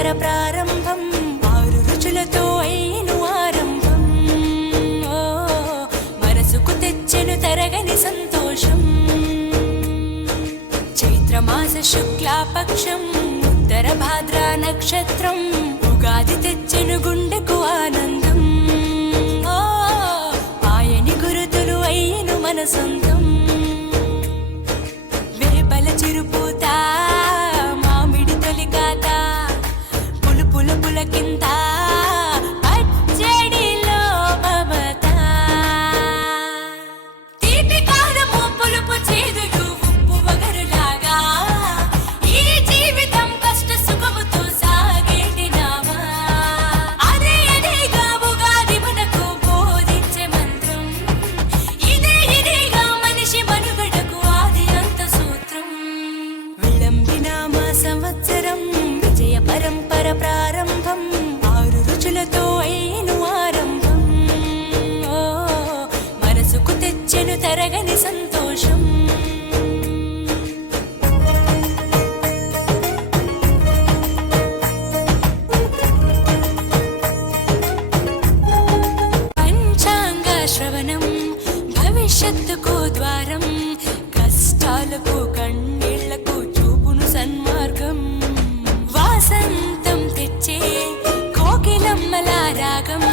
పరంపర ప్రారంభం, 6 రుచులతో అయిను ఆరంభం. మనసుకు తెచ్చెను తరగని సంతోషం. చైత్రమాస శుక్లాపక్షం, ఉత్తర భాద్ర నక్షత్రం, ఉగాది తెచ్చెను గుండెకు ఆనందం. ఆయని గురుతులు అయ్యను మన సొంతం. వేపల చిరుపూత, మామిడి తొలికాత, పులుపుల పులకింత, పచ్చడిలో మమత. తీపి కారము పులుపు చేదులు ఉప్పు వగరులాగా, ఈ జీవితం కష్ట సుఖముతో సాగేటి నావా. అదే అదేగా ఉగాది మనకు బోధించే మంత్రం. ఇదేగా మనిషి మనుగడకు ఆది అంత సూత్రం. విళంబినామ సంవత్సరం, విజయ పరంపర ప్రారంభం, 6 రుచులతో అయిను ఆరంభం. మనసుకు తెచ్చెను తరగని సంతోషం. పంచాంగ శ్రవణం, భవిష్యత్తుకు ద్వారం, కష్టాలకు కన్నీళ్లకు చూపును సన్మార్గం. వాసంతం తెచ్చే కోకిలమ్మల రాగం,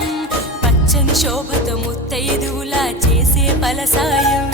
పచ్చని శోభతో ముత్తైదువులా చేసే ఫలసాయం.